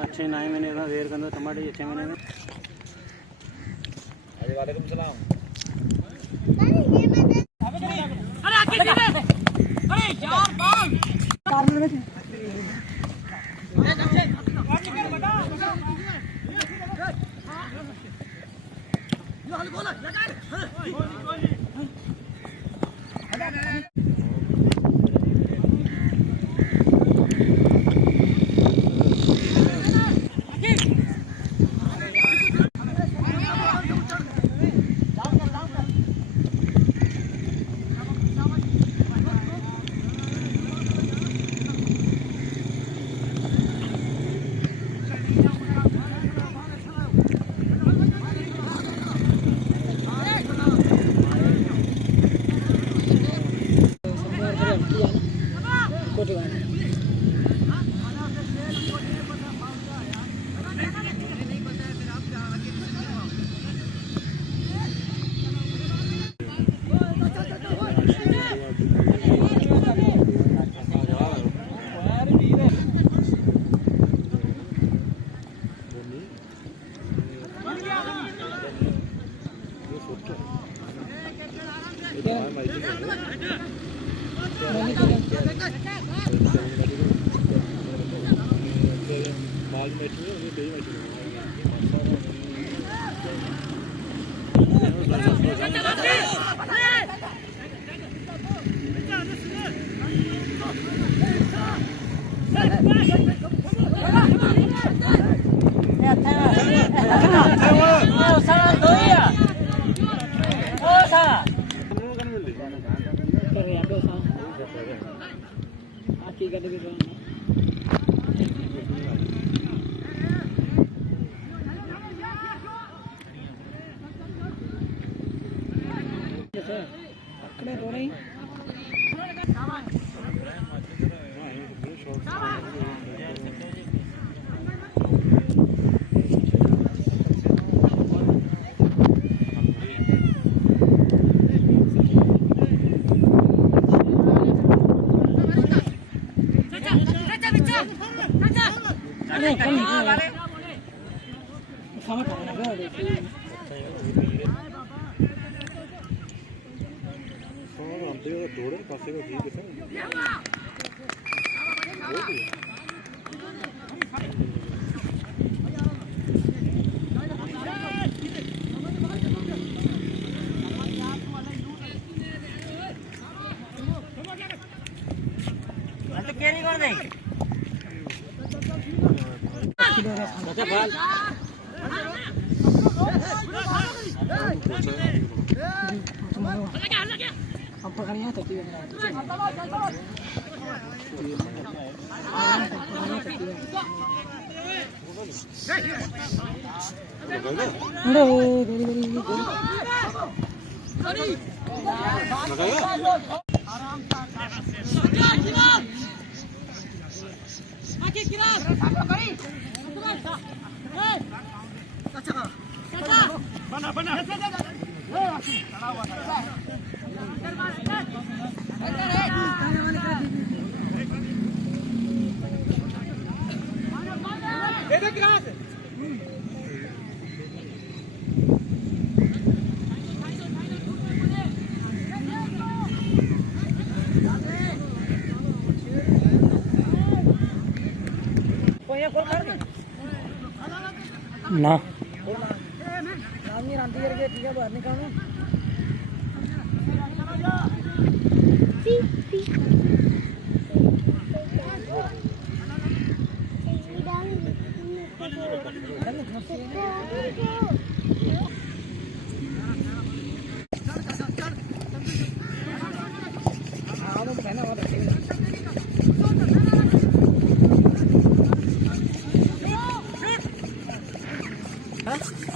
अच्छे 9 महीने का वेर करना टमाटर 6 महीने में। वालेकुम सलाम। अरे आके अरे यार बाल ना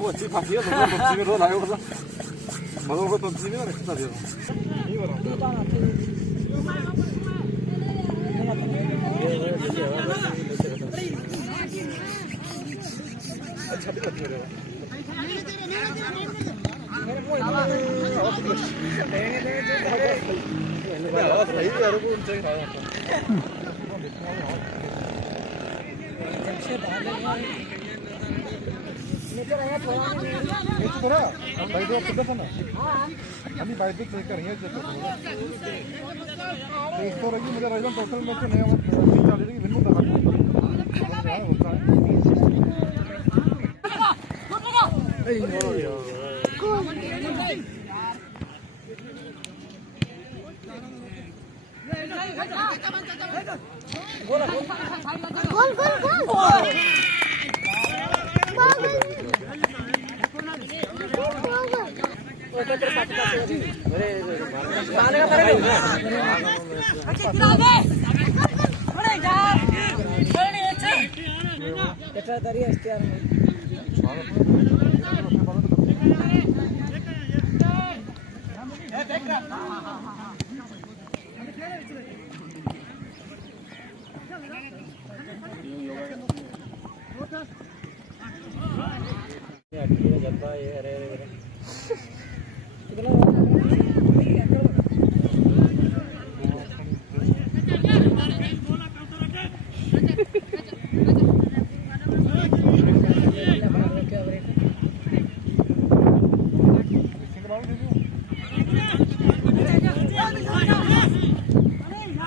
我这把别子我都几个多来，我说，我都几个了，这别子。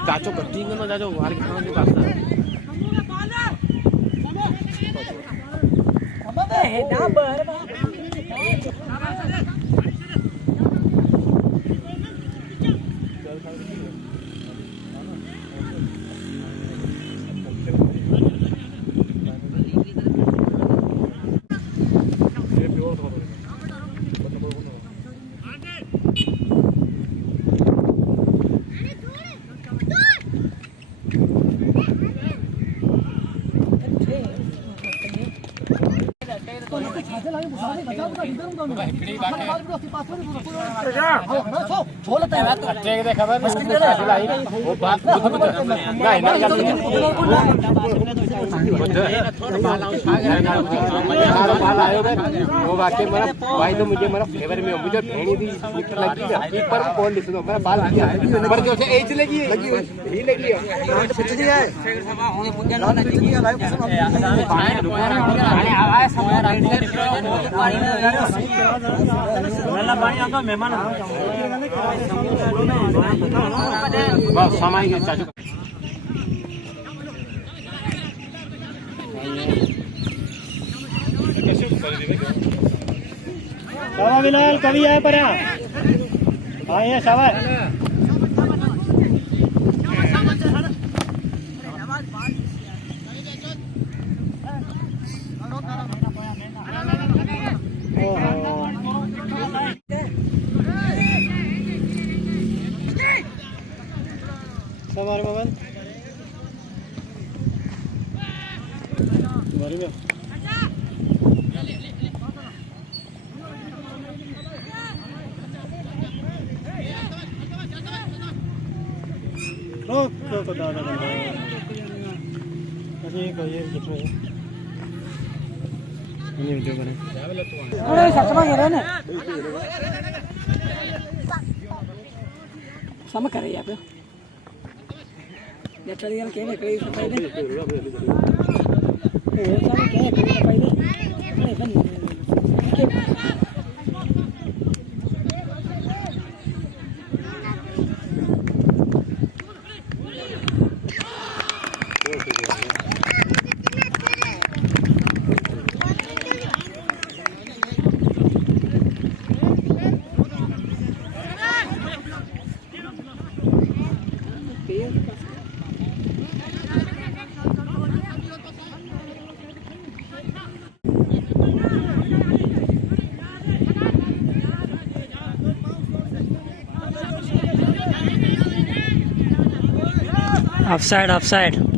चाचो कटिंग में जाजो वार के खाने पास्ता अब है ना बर वो वाकई मेरा भाई तो मुझे मेरा फेवर में मुझे भेड़ी दी लगी पर कौन लिख दो मेरा बाल किया पर जो से एज लगी ही लगी है तो कुछ नहीं है मेहमान बस समय के चाचू शाबाश बिलाल कभी आए पर हाँ ये शाबाश हमारे मोबाइल हमारी में को दादा दादा अरे कोई ये दिख रहा है ये वीडियो बने अरे सच में ये ना सम करे यहाँ पे ये चलिए क्या है कहीं से पहले ये सब क्या है कहीं पहले नहीं बन Offside, offside.